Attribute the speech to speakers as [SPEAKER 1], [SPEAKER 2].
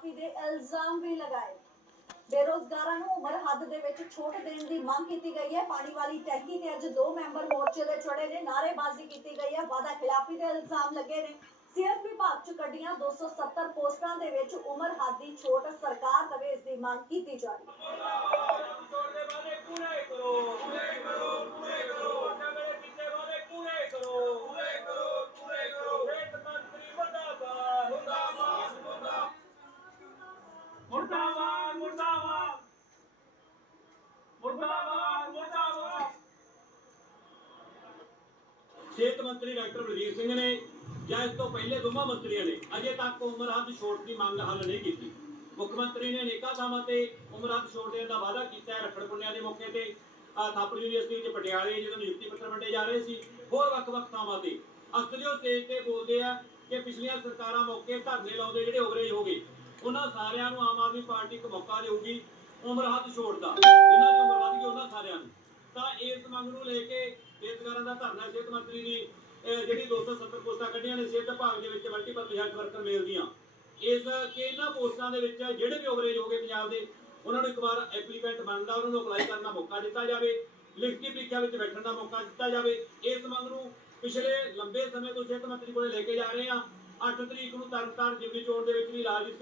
[SPEAKER 1] ਖਿਲਾਫੀ ਦੇ ਇਲਜ਼ਾਮ ਵੀ ਲਗਾਏ। ਬੇਰੋਜ਼ਗਾਰਾਂ ਨੂੰ ਉਮਰ ਹੱਦ ਦੇ ਵਿੱਚ ਛੋਟ ਦੇਣ ਦੀ ਮੰਗ ਕੀਤੀ ਗਈ ਹੈ। ਪਾਣੀ ਵਾਲੀ ਟੈਂਕੀ ਤੇ ਅੱਜ ਦੋ ਮੈਂਬਰ ਮੋਰਚੇ ਦੇ ਚੜੇ ਨੇ। ਨਾਅਰੇਬਾਜ਼ੀ ਕੀਤੀ ਗਈ ਹੈ। ਵਾਦਾ ਖਿਲਾਫੀ ਦੇ ਇਲਜ਼ਾਮ ਲੱਗੇ ਨੇ। ਸਿਹਤ ਵਿਭਾਗ ਚ ਕੱਢੀਆਂ 270 ਪੋਸਟਾਂ ਦੇ ਵਿੱਚ ਉਮਰ ਹੱਦ ਦੀ ਛੋਟ ਸਰਕਾਰ ਦੇਵੇ ਇਸ ਦੀ ਮੰਗ ਕੀਤੀ ਜਾ ਰਹੀ ਹੈ।
[SPEAKER 2] ਸਿਹਤ ਮੰਤਰੀ
[SPEAKER 3] ਡਾਕਟਰ ਬਲਵੀਰ ਸਿੰਘ ਨੇ ਜਾਂ ਇਸ ਤੋਂ ਪਹਿਲੇ ਦੋਵਾਂ ਮੰਤਰੀਆਂ ਨੇ ਅਜੇ ਤੱਕ ਉਮਰ ਹੱਦ ਛੋਟ ਦੀ ਮੰਗ ਹੱਲ ਨਹੀਂ ਕੀਤੀ। ਮੁੱਖ ਮੰਤਰੀ ਨੇ ਅਨੇਕਾਂ ਥਾਵਾਂ ਤੇ ਉਮਰ ਹੱਦ ਛੋਟ ਦੇਣ ਦਾ ਵਾਅਦਾ ਕੀਤਾ ਹੈ ਰੱਖੜ ਪੁੰਨਿਆ ਦੇ ਮੌਕੇ ਤੇ। ਆਹ ਥਾਪਰ ਯੂਨੀਵਰਸਿਟੀ ਚ ਪਟਿਆਲੇ ਜਦੋਂ ਨਿਯੁਕਤੀ ਪੱਤਰ ਵੰਡੇ ਜਾ ਰਹੇ ਸੀ, ਹੋਰ ਵੱਖ-ਵੱਖ ਥਾਵਾਂ ਤੇ। ਅਸਲੀਓ ਸਟੇਜ ਤੇ ਬੋਲਦੇ ਆ ਕਿ ਪਿਛਲੀਆਂ ਸਰਕਾਰਾਂ ਮੌਕੇ ਧਰਨੇ ਲਾਉਂਦੇ ਜਿਹੜੇ ਓਵਰੇਜ ਹੋ ਗਏ, ਉਹਨਾਂ ਸਾਰਿਆਂ ਨੂੰ ਆਮ ਆਦਮੀ ਪਾਰਟੀ ਇੱਕ ਮੌਕਾ ਦੇਊਗੀ ਉਮਰ ਹੱਦ ਛੋਟ ਦਾ। ਜਿਨ੍ਹਾਂ ਦੀ ਉਮਰ ਵੱਧ ਗਈ ਉਹਨਾਂ ਸਾਰਿਆਂ ਨੂੰ ਤਾਂ ਇਸ ਮੰਗ ਨੂੰ ਲੈ ਕੇ ਬੇਰੁਜ਼ਗਾਰਾਂ ਦਾ ਧਰਨਾ ਸਿਹਤ ਮੰਤਰੀ ਦੀ ਜਿਹੜੀ 270 ਪੋਸਟਾਂ ਕੱਢੀਆਂ ਨੇ, ਸਿਹਤ ਵਿਭਾਗ ਦੇ ਵਿੱਚ ਮਲਟੀਪਲ ਹੈਲਥ ਵਰਕਰ ਮੇਲ ਦੀਆਂ ਇਸ ਕਿ ਇਹਨਾਂ ਪੋਸਟਾਂ ਦੇ ਵਿੱਚ ਜਿਹੜੇ ਵੀ ਓਵਰੇਜ ਹੋ ਗਏ ਪੰਜਾਬ ਦੇ, ਉਹਨਾਂ ਨੂੰ ਇੱਕ ਵਾਰ ਐਪਲੀਕੈਂਟ ਬਣਦਾ, ਉਹਨਾਂ ਨੂੰ ਅਪਲਾਈ ਕਰਨ ਦਾ ਮੌਕਾ ਦਿੱਤਾ ਜਾਵੇ, ਲਿਖਤੀ ਪ੍ਰੀਖਿਆ ਵਿੱਚ ਬੈਠਣ ਦਾ ਮੌਕਾ ਦਿੱਤਾ ਜਾਵੇ। ਇਸ ਮੰਗ ਨੂੰ ਪਿਛਲੇ ਲੰਬੇ ਸਮੇਂ ਤੋਂ ਸਿਹਤ ਮੰਤਰੀ ਕੋਲੇ ਲੈ ਕੇ ਜਾ ਰਹੇ ਹਾਂ। 8 ਤਰੀਕ ਨੂੰ ਤਰਨਤਾਰਨ ਜ਼ਿਮਨੀ ਚੋਣ ਦੇ ਵਿੱਚ ਵੀ ਰਾਜਨੀਤਿਕ